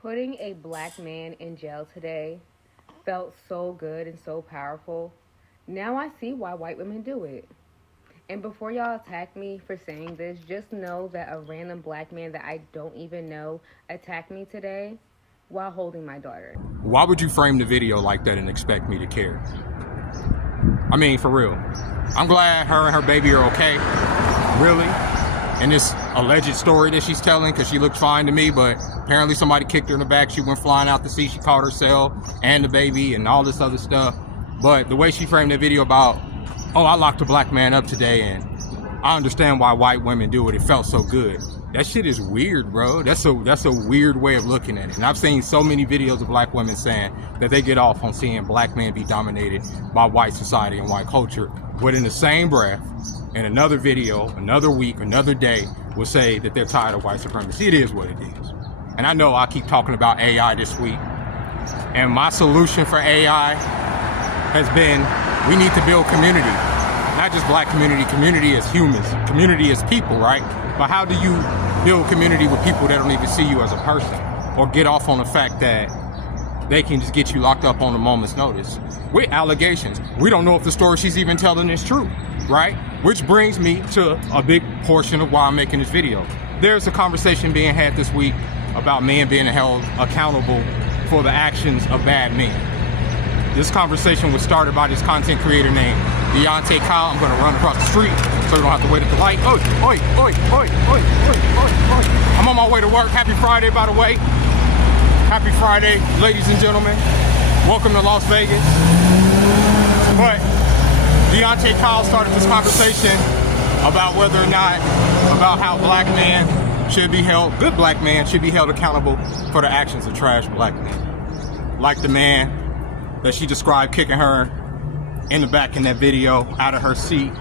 Putting a black man in jail today felt so good and so powerful. Now I see why white women do it. And before y'all attack me for saying this, just know that a random black man that I don't even know attacked me today while holding my daughter. Why would you frame the video like that and expect me to care? I mean, for real. I'm glad her and her baby are okay. Really. And this alleged story that she's telling, because she looked fine to me, but apparently somebody kicked her in the back. She went flying out to sea. She caught herself and the baby and all this other stuff. But the way she framed that video about, oh, I locked a black man up today and I understand why white women do it. It felt so good. That shit is weird, bro. That's a weird way of looking at it. And I've seen so many videos of black women saying that they get off on seeing black men be dominated by white society and white culture. But in the same breath, in another video, another week, another day, will say that they're tired of white supremacy. It is what it is. And I know I keep talking about AI this week. And my solution for AI has been, we need to build community. Not just black community as humans, community as people, right? But how do you build community with people that don't even see you as a person? Or get off on the fact that they can just get you locked up on a moment's notice with allegations. We don't know if the story she's even telling is true, right? Which brings me to a big portion of why I'm making this video. There's a conversation being had this week about men being held accountable for the actions of bad men. This conversation was started by this content creator named Deontay Kyle. I'm gonna run across the street so we don't have to wait at the light. Oi, oi, oi, oi, oi, oi, oi, oi. I'm on my way to work. Happy Friday, by the way. Happy Friday, ladies and gentlemen. Welcome to Las Vegas. But Deontay Kyle started this conversation about whether or not, about how black men should be held, good black men should be held accountable for the actions of trash black men. Like the man that she described kicking her in the back in that video out of her seat.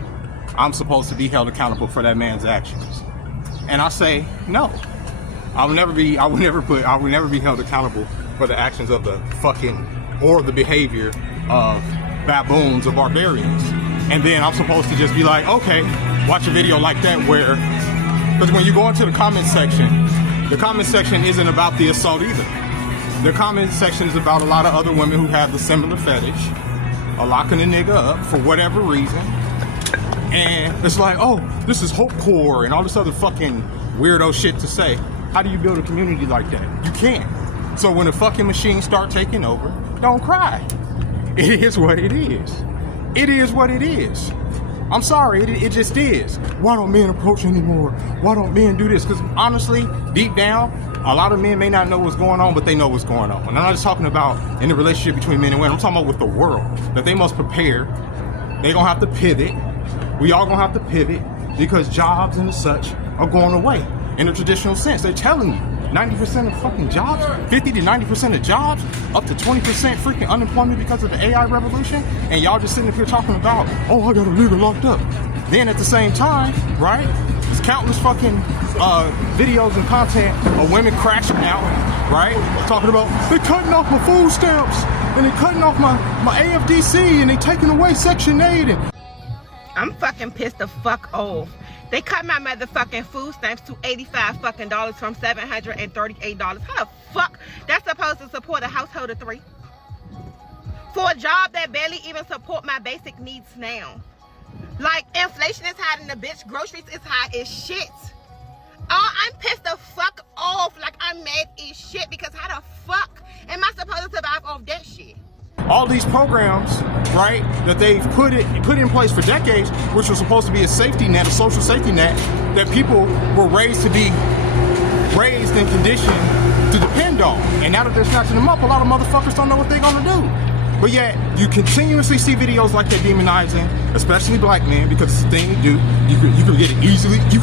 I'm supposed to be held accountable for that man's actions. And I say, no. I will never be held accountable for the actions of the or the behavior of baboons or barbarians. And then I'm supposed to just be like, okay, watch a video like that where, because when you go into the comment section isn't about the assault either. The comment section is about a lot of other women who have the similar fetish of locking a nigga up for whatever reason. And it's like, oh, this is hope core and all this other fucking weirdo shit to say. How do you build a community like that? You can't. So when the fucking machines start taking over, don't cry. It is what it is. It is what it is. I'm sorry, it just is. Why don't men approach anymore? Why don't men do this? Because honestly, deep down, a lot of men may not know what's going on, but they know what's going on. And I'm not just talking about in the relationship between men and women. I'm talking about with the world, that they must prepare. They're going to have to pivot. We all going to have to pivot because jobs and such are going away in a traditional sense. They're telling you 90% of fucking jobs, 50 to 90% of jobs, up to 20% freaking unemployment because of the AI revolution. And y'all just sitting up here talking about, oh, I got a nigga locked up. Then at the same time, right, there's countless fucking videos and content of women crashing out, right? Talking about, they cutting off my food stamps and they cutting off my AFDC and they taking away Section 8. And I'm fucking pissed the fuck off. They cut my motherfucking food stamps to $85 fucking dollars from $738. How the fuck that's supposed to support a household of 3? For a job that barely even support my basic needs now. Like, inflation is high and the bitch groceries is high as shit. Oh, I'm pissed the fuck off. Like, I'm mad as shit because how the fuck am I supposed to survive off that shit? All these programs, right, that they've put in place for decades, which was supposed to be a safety net, a social safety net, that people were raised and conditioned to depend on. And now that they're snatching them up, a lot of motherfuckers don't know what they're gonna do. But yet, you continuously see videos like that demonizing, especially black men, because it's the thing to do. You could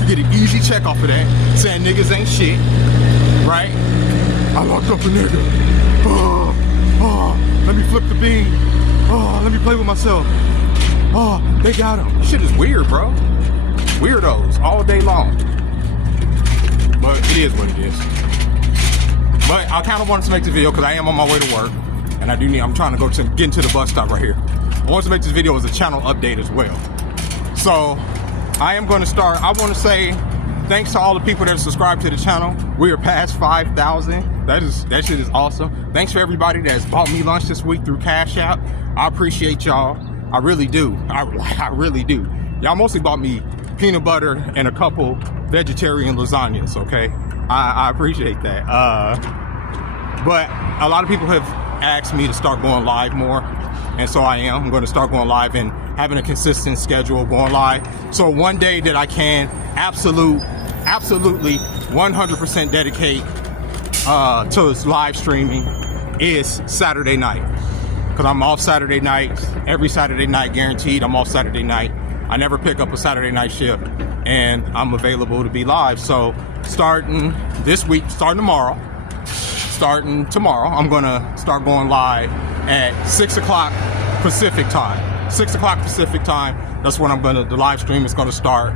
get an easy check off of that, saying niggas ain't shit, right? I locked up a nigga. Let me flip the bean. Oh, let me play with myself. Oh, they got him. Shit is weird, bro. Weirdos all day long. But it is what it is. But I kind of wanted to make this video because I am on my way to work. And I'm trying to get into the bus stop right here. I wanted to make this video as a channel update as well. So I am going to start, I want to say Thanks to all the people that subscribe to the channel. We are past 5,000. That shit is awesome. Thanks for everybody that's bought me lunch this week through Cash App. I appreciate y'all. I really do. I really do. Y'all mostly bought me peanut butter and a couple vegetarian lasagnas, okay? I appreciate that. But a lot of people have asked me to start going live more, and so I am. I'm going to start going live and having a consistent schedule of going live. So one day that I can absolutely 100% dedicate to live streaming is Saturday night. Because I'm off Saturday nights, every Saturday night guaranteed. I'm off Saturday night. I never pick up a Saturday night shift, and I'm available to be live. So starting this week, starting tomorrow, I'm gonna start going live at 6 o'clock Pacific time. 6 o'clock Pacific time, that's when the live stream is gonna start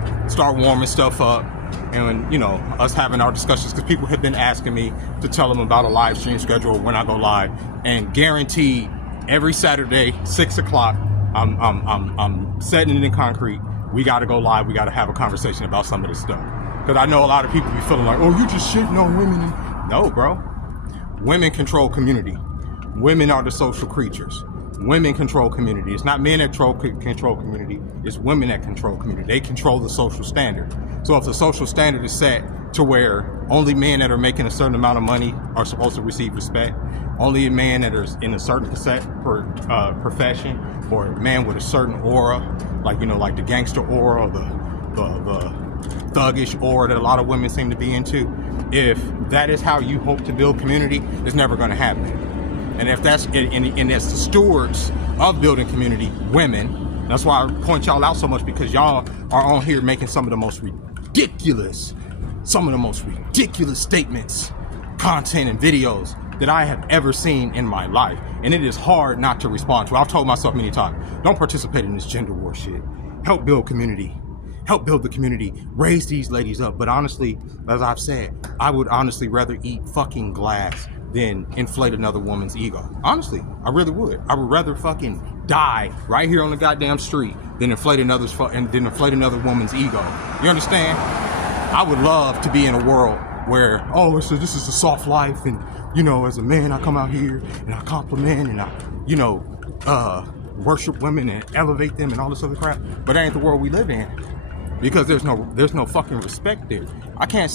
warming stuff up. And, you know, us having our discussions, because people have been asking me to tell them about a live stream schedule when I go live. And guaranteed, every Saturday, 6 o'clock, I'm setting it in concrete. We got to go live. We got to have a conversation about some of this stuff. Because I know a lot of people be feeling like, oh, you just shitting on women. No, bro. Women control community. Women are the social creatures. Women control community. It's not men that control community. It's women that control community. They control the social standard. So if the social standard is set to where only men that are making a certain amount of money are supposed to receive respect, only a man that is in a certain profession, or a man with a certain aura, like, you know, like the gangster aura, or the thuggish aura that a lot of women seem to be into, if that is how you hope to build community, it's never going to happen. And if that's, and that's the stewards of building community, women. That's why I point y'all out so much, because y'all are on here making some of the most ridiculous statements, content, and videos that I have ever seen in my life. And it is hard not to respond to. I've told myself many times, don't participate in this gender war shit. Help build community. Help build the community. Raise these ladies up. But honestly, as I've said, I would honestly rather eat fucking glass than inflate another woman's ego. Honestly, I really would. I would rather fucking die right here on the goddamn street than inflate another woman's ego. You understand? I would love to be in a world where, oh, so this is a soft life, and, you know, as a man, I come out here and I compliment and I, you know, worship women and elevate them and all this other crap. But that ain't the world we live in, because there's no fucking respect there. I can't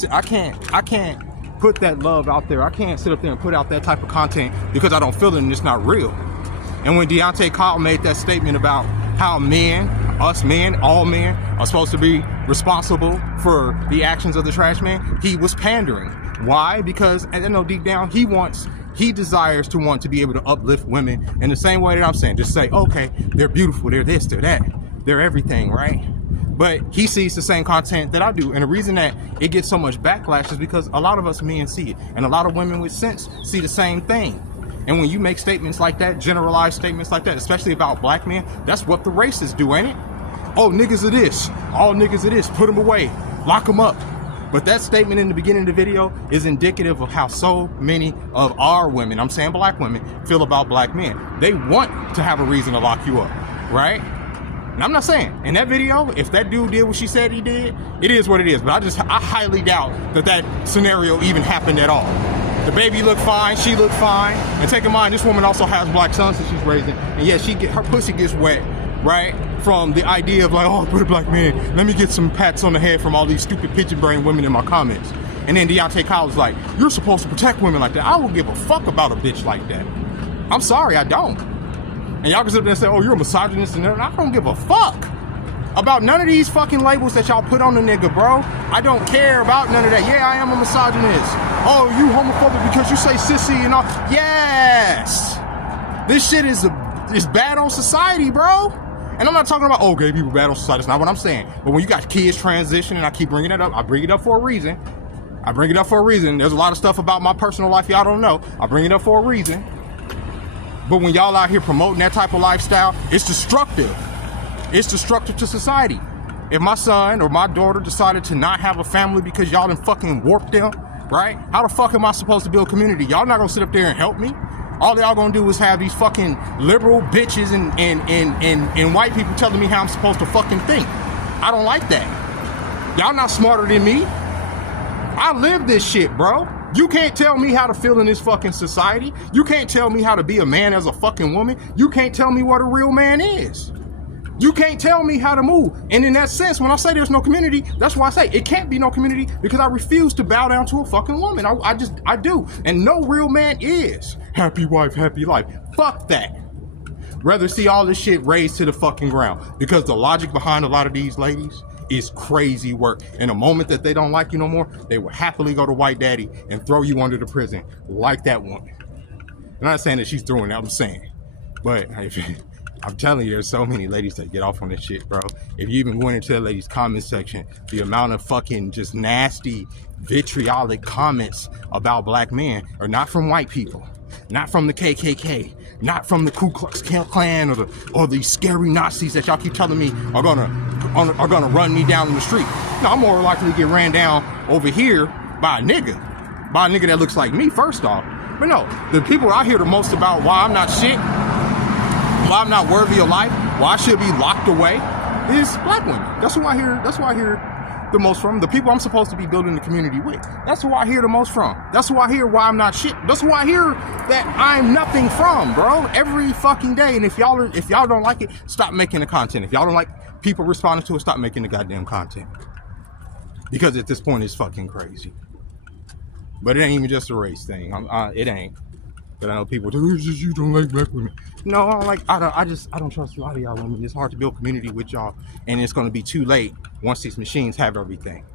put that love out there. I can't sit up there and put out that type of content because I don't feel it and it's not real. And when Deontay Kyle made that statement about how men, us men, all men, are supposed to be responsible for the actions of the trash man, he was pandering. Why? Because, I know deep down, he desires to want to be able to uplift women in the same way that I'm saying. Just say, okay, they're beautiful, they're this, they're that, they're everything, right? But he sees the same content that I do. And the reason that it gets so much backlash is because a lot of us men see it. And a lot of women with sense see the same thing. And when you make statements like that, generalized statements like that, especially about black men, that's what the racists do, ain't it? Oh, niggas are this. All niggas are this. Put them away. Lock them up. But that statement in the beginning of the video is indicative of how so many of our women, I'm saying black women, feel about black men. They want to have a reason to lock you up, right? And I'm not saying, in that video, if that dude did what she said he did, it is what it is. But I highly doubt that scenario even happened at all. The baby looked fine, she looked fine. And take in mind, this woman also has black sons that she's raising. And yeah, her pussy gets wet, right? From the idea of like, oh, put a black man, let me get some pats on the head from all these stupid pigeon brain women in my comments. And then Deontay Kyle was like, you're supposed to protect women like that. I don't give a fuck about a bitch like that. I'm sorry, I don't. And y'all can sit there and say, oh, you're a misogynist, and I don't give a fuck about none of these fucking labels that y'all put on the nigga, bro. I don't care about none of that. Yeah, I am a misogynist. Oh, you homophobic because you say sissy and all. Yes! This shit is bad on society, bro. And I'm not talking about, oh, gay people bad on society. That's not what I'm saying. But when you got kids transitioning, I keep bringing it up. I bring it up for a reason. There's a lot of stuff about my personal life y'all don't know. I bring it up for a reason. But when y'all out here promoting that type of lifestyle, it's destructive. It's destructive to society. If my son or my daughter decided to not have a family because y'all done fucking warped them, right? How the fuck am I supposed to build community? Y'all not gonna sit up there and help me? All y'all gonna do is have these fucking liberal bitches and white people telling me how I'm supposed to fucking think. I don't like that. Y'all not smarter than me. I live this shit, bro. You can't tell me how to feel in this fucking society. You can't tell me how to be a man as a fucking woman. You can't tell me what a real man is. You can't tell me how to move. And in that sense, when I say there's no community, that's why I say it can't be no community, because I refuse to bow down to a fucking woman. I do. And no real man is. Happy wife, happy life. Fuck that. Rather see all this shit raised to the fucking ground, because the logic behind a lot of these ladies is crazy work. And the moment that they don't like you no more, they will happily go to white daddy and throw you under the prison like that woman. I'm not saying that she's throwing that, I'm saying. But I'm telling you, there's so many ladies that get off on this shit, bro. If you even went into the ladies' comment section, the amount of fucking just nasty, vitriolic comments about black men are not from white people, not from the KKK, not from the Ku Klux Klan or the scary Nazis that y'all keep telling me are gonna run me down in the street. No, I'm more likely to get ran down over here by a nigga that looks like me, first off. But no, the people I hear the most about why I'm not shit, why I'm not worthy of life, why I should be locked away, is black women. That's who I hear the most from. The people I'm supposed to be building the community with. That's who I hear the most from. That's who I hear why I'm not shit. That's who I hear that I'm nothing from, bro. Every fucking day. And if y'all don't like it, stop making the content. If y'all don't like people responding to it, stop making the goddamn content. Because at this point, it's fucking crazy. But it ain't even just a race thing. It ain't. But I know people do. It's just you don't like black women. No, I don't trust a lot of y'all women. It's hard to build community with y'all, and it's gonna be too late once these machines have everything.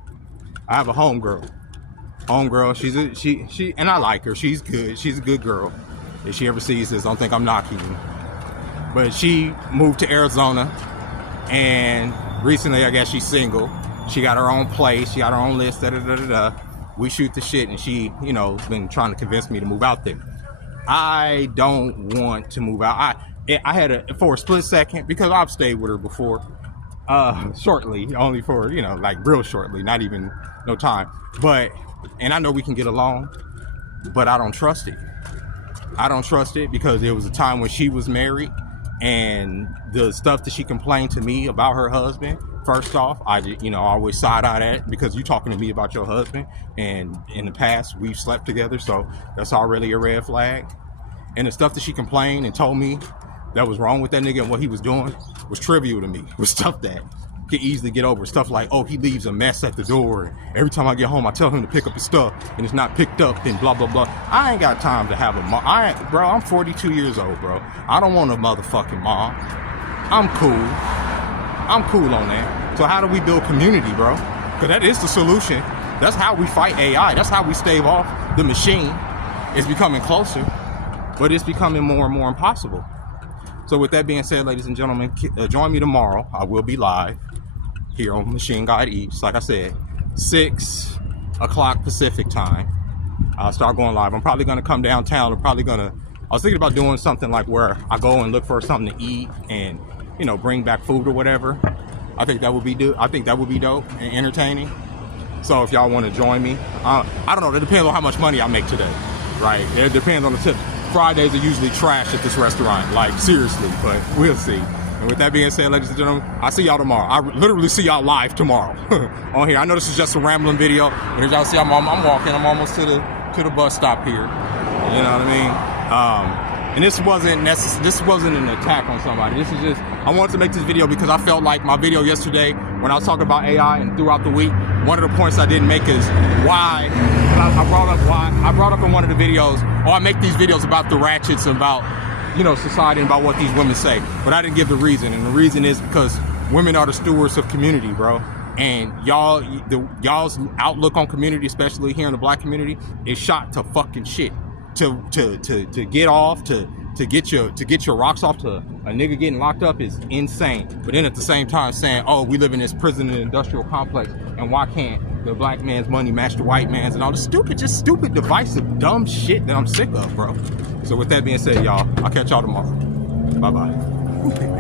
I have a homegirl. She and I like her. She's good. She's a good girl. If she ever sees this, don't think I'm knocking you. But she moved to Arizona, and recently, I guess she's single. She got her own place. She got her own list. We shoot the shit, and she, been trying to convince me to move out there. I don't want to move out. I had for a split second, because I've stayed with her before, shortly, only for, like real shortly, not even no time. And I know we can get along, but I don't trust it. I don't trust it because there was a time when she was married, and the stuff that she complained to me about her husband, first off, I always side-eye that, because you talking to me about your husband, and in the past we've slept together, so that's already a red flag. And the stuff that she complained and told me that was wrong with that nigga and what he was doing was trivial to me. It was stuff that could easily get over. Stuff like, oh, he leaves a mess at the door, and every time I get home I tell him to pick up his stuff, and it's not picked up, then blah blah blah. I ain't got time to have bro, I'm 42 years old, bro. I don't want a motherfucking mom. I'm cool on that. So how do we build community, bro? Because that is the solution. That's how we fight AI. That's how we stave off the machine. It's becoming closer, but it's becoming more and more impossible. So with that being said, ladies and gentlemen, join me tomorrow. I will be live here on Machine God Eats. Like I said, 6 o'clock Pacific time. I'll start going live. I'm probably going to come downtown. I was thinking about doing something like where I go and look for something to eat and, bring back food or whatever. I think that would be dope and entertaining. So if y'all want to join me, I don't know. It depends on how much money I make today, right? It depends on the tip. Fridays are usually trash at this restaurant, like seriously, but we'll see. And with that being said, ladies and gentlemen, I'll see y'all tomorrow. I literally see y'all live tomorrow on here. I know this is just a rambling video, but as y'all see, I'm walking. I'm almost to the bus stop here. You know what I mean? And this wasn't an attack on somebody. This is just, I wanted to make this video because I felt like my video yesterday, when I was talking about AI and throughout the week, one of the points I didn't make is why I brought up in one of the videos, I make these videos about the ratchets and about, society and about what these women say. But I didn't give the reason. And the reason is because women are the stewards of community, bro. And y'all's outlook on community, especially here in the black community, is shot to fucking shit. To get off, to get your rocks off to a nigga getting locked up is insane. But then at the same time saying, oh, we live in this prison and industrial complex, and why can't the black man's money match the white man's, and all the stupid, divisive, dumb shit that I'm sick of, bro. So with that being said, y'all, I'll catch y'all tomorrow. Bye-bye.